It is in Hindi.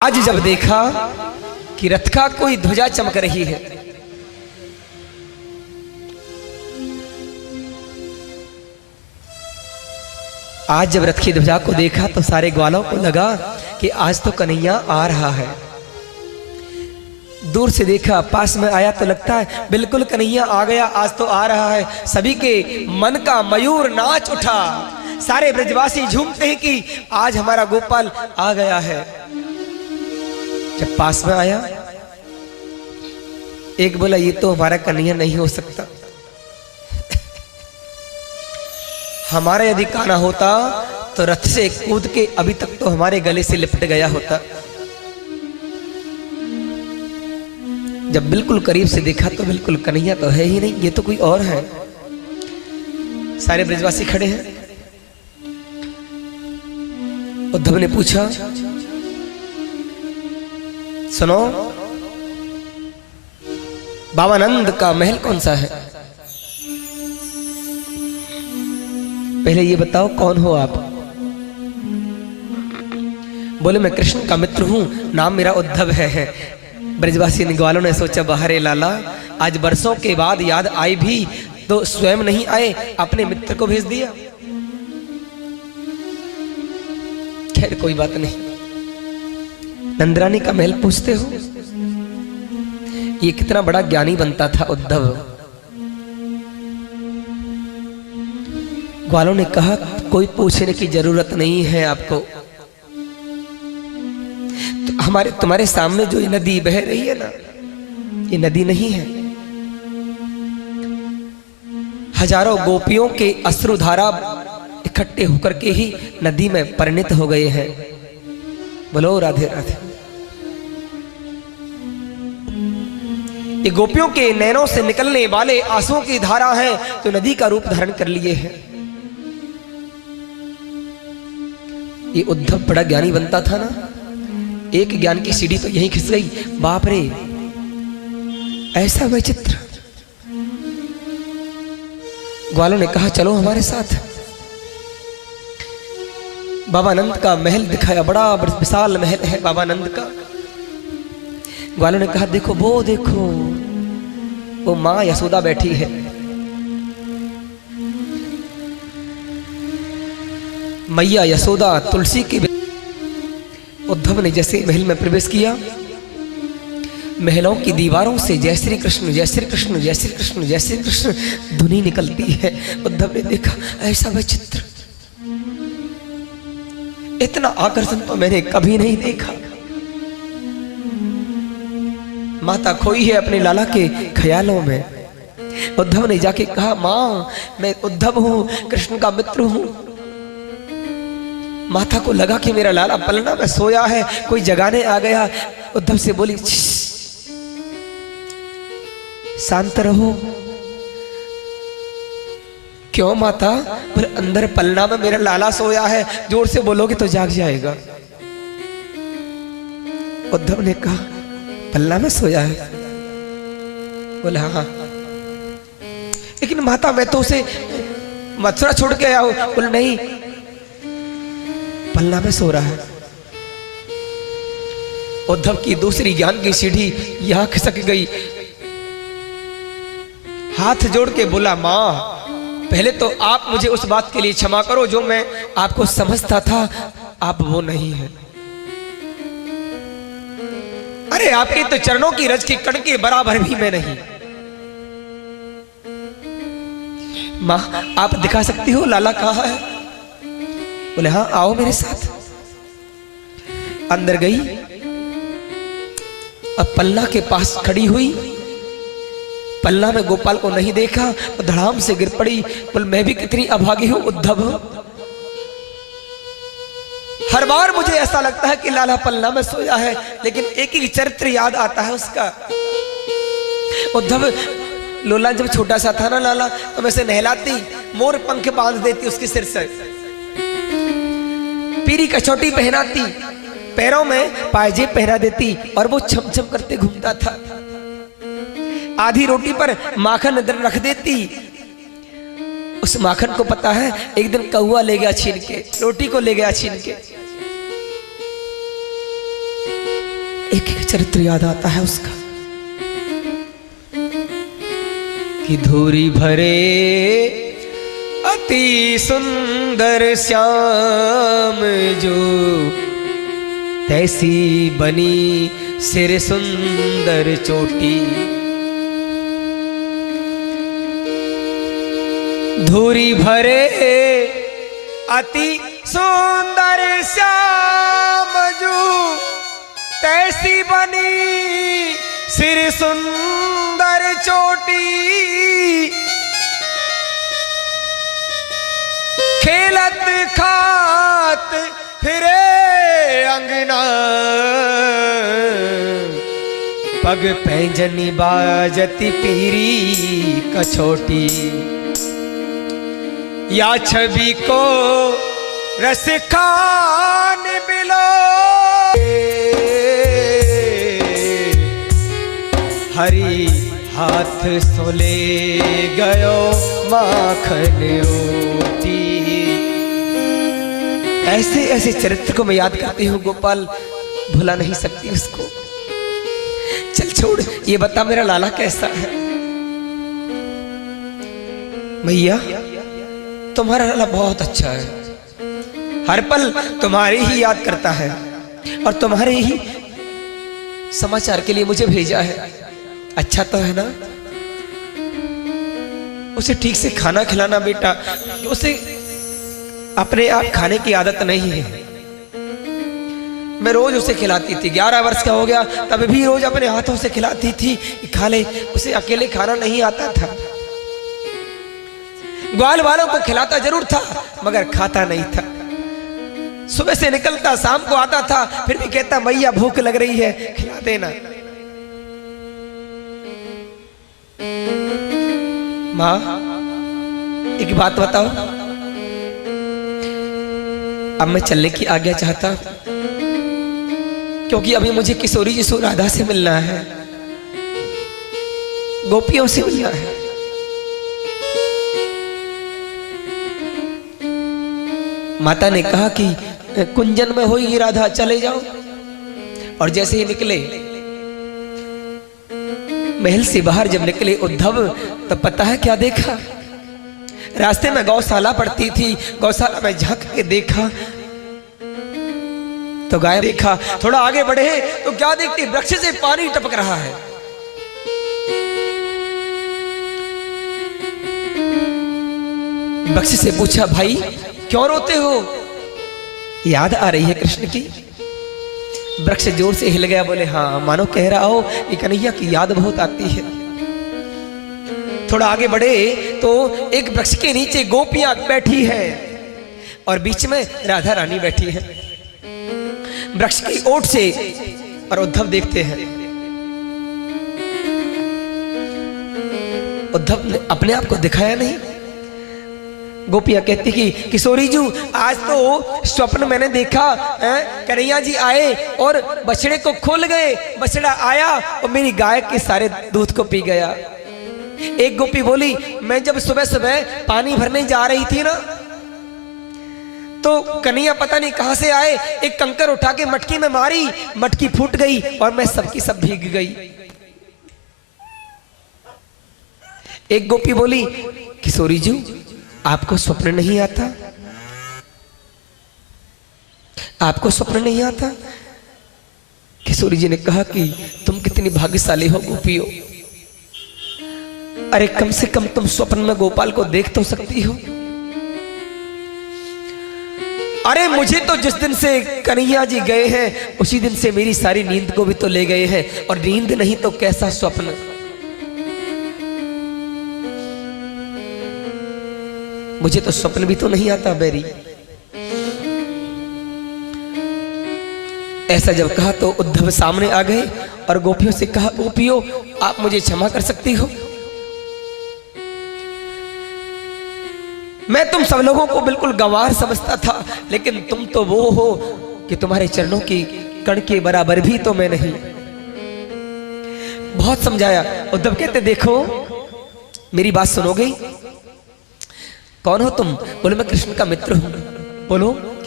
आज जब देखा कि रथ का कोई ध्वजा चमक रही है, आज जब रथ की ध्वजा को देखा तो सारे ग्वालों को लगा कि आज तो कन्हैया आ रहा है। दूर से देखा, पास में आया तो लगता है बिल्कुल कन्हैया आ गया, आज तो आ रहा है। सभी के मन का मयूर नाच उठा, सारे ब्रजवासी झूमते हैं कि आज हमारा गोपाल आ गया है। जब पास में आया, एक बोला ये तो हमारा कन्हैया नहीं हो सकता, हमारा यदि कान्हा होता तो रथ से कूद के अभी तक तो हमारे गले से लिपट गया होता। जब बिल्कुल करीब से देखा तो बिल्कुल कन्हैया तो है ही नहीं, ये तो कोई और है। सारे ब्रजवासी खड़े हैं। उद्धव ने पूछा, सुनो, बाबा नंद का महल कौन सा है? पहले ये बताओ कौन हो आप? बोले मैं कृष्ण का मित्र हूं, नाम मेरा उद्धव है। ब्रजवासी ग्वालों ने सोचा बाहरे लाला, आज बरसों के बाद याद आई भी तो स्वयं नहीं आए, अपने मित्र को भेज दिया। खैर कोई बात नहीं, नंदरानी का महल पूछते हो? ये कितना बड़ा ज्ञानी बनता था उद्धव। ग्वालों ने कहा कोई पूछने की जरूरत नहीं है आपको, तो हमारे तुम्हारे सामने जो ये नदी बह रही है ना, ये नदी नहीं है, हजारों गोपियों के अश्रुधारा इकट्ठे होकर के ही नदी में परिणत हो गए हैं। बोलो राधे राधे। ये गोपियों के नैनों से निकलने वाले आंसुओं की धारा है तो नदी का रूप धारण कर लिए है। ये उद्धव बड़ा ज्ञानी बनता था ना, एक ज्ञान की सीढ़ी तो यहीं खिस गई। बाप रे, ऐसा वैचित्र। ग्वालों ने कहा चलो हमारे साथ। बाबा नंद का महल दिखाया, बड़ा विशाल महल है बाबा नंद का। ग्वालों ने कहा देखो वो मां यशोदा बैठी है। मैया यशोदा तुलसी के। उद्धव ने जैसे महल में प्रवेश किया, महलों की दीवारों से जय श्री कृष्ण जय श्री कृष्ण जय श्री कृष्ण जय श्री कृष्ण ध्वनि निकलती है। उद्धव ने देखा ऐसा वैचित्र, इतना आकर्षण तो मैंने कभी नहीं देखा। माता खोई है अपने लाला के ख्यालों में। उद्धव ने जाके कहा मां मैं उद्धव हूं, कृष्ण का मित्र हूं। माता को लगा कि मेरा लाला पलना में सोया है, कोई जगाने आ गया। उद्धव से बोली शांत रहो। क्यों माता? पर अंदर पलना में मेरा लाला सोया है, जोर से बोलोगे तो जाग जाएगा। उद्धव ने कहा पलना में सोया है? बोले हाँ। लेकिन माता मैं तो उसे मथुरा छोड़ के आया हूं। बोले नहीं, पलना में सो रहा है। उद्धव की दूसरी ज्ञान की सीढ़ी यहां खिसक गई। हाथ जोड़ के बोला मां पहले तो आप मुझे उस बात के लिए क्षमा करो जो मैं आपको समझता था, आप वो नहीं है। अरे आपके तो चरणों की रज के कण के बराबर भी मैं नहीं। मां आप दिखा सकती हो लाला कहाँ है? बोले हाँ आओ मेरे साथ। अंदर गई, अब पल्ला के पास खड़ी हुई। पल्ला में गोपाल को नहीं देखा तो धड़ाम से गिर पड़ी। बोल मैं भी कितनी अभागी हूं उद्धव, हर बार मुझे ऐसा लगता है कि लाला पल्ला में सोया है, लेकिन एक ही चरित्र याद आता है उसका। उद्धव लोला जब छोटा सा था ना लाला, तो मैं उसे नहलाती, मोर पंख बांध देती उसके सिर से, पीरी कचौटी पहनाती, पैरों में पायजेब पहना देती और वो छम छम करते घूमता था। आधी रोटी पर माखन रख देती। उस माखन को पता है एक दिन कौआ ले गया छीन के, रोटी को ले गया छीन के। एक एक चरित्र याद आता है उसका कि धूरी भरे अति सुंदर श्याम जो, तैसी बनी सिर सुंदर चोटी। धूरी भरे अति सुंदर श्याम जो, तैसी बनी सिर सुंदर चोटी। खेलत खात फिरे अंगना, पग पैंजनी बाजती पीरी कछोटी। या छवि को रस खान बिलो, हरी हाथ सोले गयो माखन रोटी। ऐसे ऐसे चरित्र को मैं याद करती हूँ गोपाल, भुला नहीं सकती उसको। चल छोड़, ये बता मेरा लाला कैसा है। भैया तुम्हारा लाला बहुत अच्छा है, हर पल तुम्हारे ही याद करता है और तुम्हारे ही समाचार के लिए मुझे भेजा है। अच्छा तो है ना? उसे ठीक से खाना खिलाना बेटा, उसे अपने आप खाने की आदत नहीं है। मैं रोज उसे खिलाती थी, 11 वर्ष का हो गया तब भी रोज अपने हाथों से खिलाती थी कि खा ले। उसे अकेले खाना नहीं आता था, ग्वाल वालों को खिलाता जरूर था मगर खाता नहीं था। सुबह से निकलता शाम को आता था, फिर भी कहता मैया भूख लग रही है खिला देना। माँ एक बात बताओ, अब मैं चलने की आज्ञा चाहता क्योंकि अभी मुझे किशोरी जी सो राधा से मिलना है, गोपियों से मिलना है। माता ने कहा कि कुंजन में होगी राधा, चले जाओ। और जैसे ही निकले महल से बाहर जब निकले उद्धव, तब पता है क्या देखा? रास्ते में गौशाला पड़ती थी, गौशाला में झांक के देखा तो गाय देखा। थोड़ा आगे बढ़े तो क्या देखती? वृक्ष से पानी टपक रहा है। वृक्ष से पूछा भाई क्यों रोते हो? याद आ रही है कृष्ण की? वृक्ष जोर से हिल गया, बोले हाँ, मानो कह रहा हो कि कन्हैया की याद बहुत आती है। थोड़ा आगे बढ़े तो एक वृक्ष के नीचे गोपियां बैठी है और बीच में राधा रानी बैठी है वृक्ष की ओट से। और उद्धव देखते हैं, उद्धव ने अपने आप को दिखाया नहीं। गोपियां कहती कि किशोरी जी आज तो स्वप्न मैंने देखा, कन्हैया जी आए और बछड़े को खोल गए, बछड़ा आया और मेरी गाय के सारे दूध को पी गया। एक गोपी बोली मैं जब सुबह सुबह पानी भरने जा रही थी ना, तो कन्हैया पता नहीं कहां से आए, एक कंकर उठा के मटकी में मारी, मटकी फूट गई और मैं सबकी सब भीग गई। एक गोपी बोली किशोरी जी आपको स्वप्न नहीं आता? आपको स्वप्न नहीं आता? किशोरी जी ने कहा कि तुम कितनी भाग्यशाली हो गोपियों, अरे कम से कम तुम स्वप्न में गोपाल को देख तो सकती हो। अरे मुझे तो जिस दिन से कन्हैया जी गए हैं उसी दिन से मेरी सारी नींद को भी तो ले गए हैं, और नींद नहीं तो कैसा स्वप्न। मुझे तो स्वप्न भी तो नहीं आता बैरी। ऐसा जब कहा तो उद्धव सामने आ गए और गोपियों से कहा गोपियों आप मुझे क्षमा कर सकती हो, मैं तुम सब लोगों को बिल्कुल गंवार समझता था, लेकिन तुम तो वो हो कि तुम्हारे चरणों की कण के बराबर भी तो मैं नहीं। बहुत समझाया। उद्धव कहते देखो मेरी बात सुनोगे? कौन हो तुम? बोले मैं कृष्ण का मित्र हूं। बोलो क्या